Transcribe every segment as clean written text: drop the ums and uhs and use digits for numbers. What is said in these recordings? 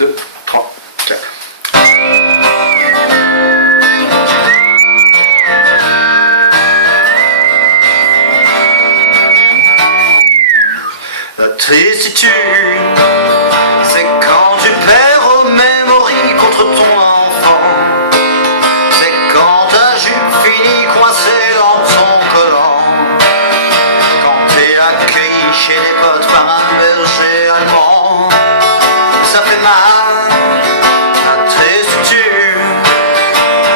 2, 3, 4. La tristitude, c'est quand tu perds au mémories contre ton enfant. C'est quand ta jupe finit coincée dans ton collant. Quand t'es accueilli chez les potes par un berger allemand. Ça fait mal, la tristitude.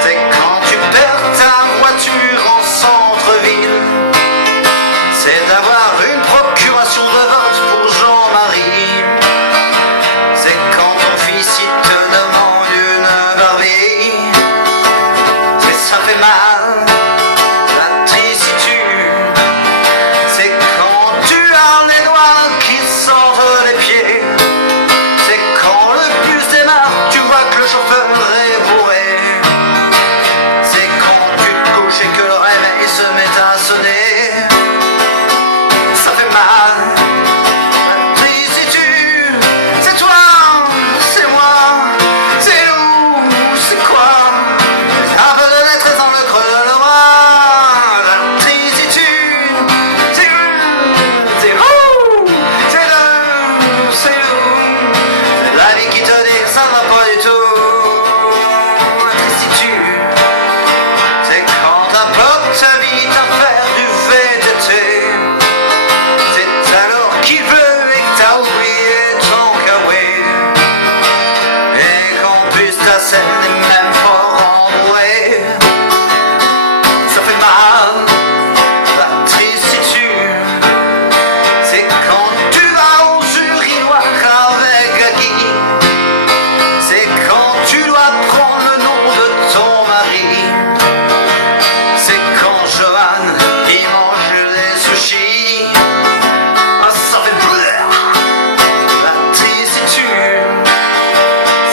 C'est quand tu perds ta voiture en centre-ville. C'est d'avoir une procuration de vote pour Jean-Marie. C'est quand ton fils il te demande une barbie. Ça fait mal, la tristitude. C'est quand tu as les doigts qui sortent des pieds. C'est quand le bus démarre, tu vois que le chauffeur est bourré. C'est quand tu te couches et que le réveil se met à sonner. Ça fait mal, la tristitude. C'est toi, c'est moi, c'est nous, c'est quoi? Un peu de lettres dans le creux de l'oreille. La tristitude, c'est vous, c'est nous, c'est nous. C'est la vie qui te dit que ça ne va pas du tout. La tristitude, c'est quand ta pote t'invite à faire du VTT. C'est alors qu'il pleut et que t'as oublié ton kawaii. Et qu'en plus ta scène n'est même pas renouée. Ça fait mal, la tristitude. C'est quand tu vas au urinoir avec Guy. C'est quand tu dois prendre le nom de ton mari. C'est quand Johan il mange des sushis. Ah, ça fait brrr, la tristitude.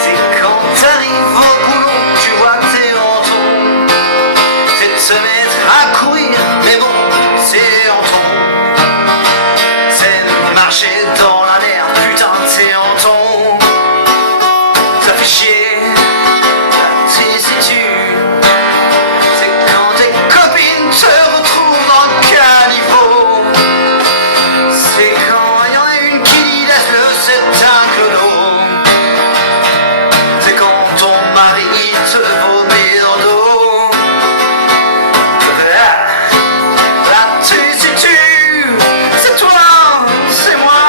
C'est quand t'arrives au boulot, tu vois que t'es en ton. C'est de se mettre à courir, mais bon, c'est en ton. C'est de marcher dans la merde, putain, c'est en ton. Ça fait chier, la tristitude. C'est quand tes copines te retrouvent dans le caniveau. C'est quand y en a une qui laisse le c'est un clodo. C'est quand ton mari te vomit dans le dos. La tristitude, c'est toi, c'est moi,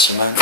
si mal.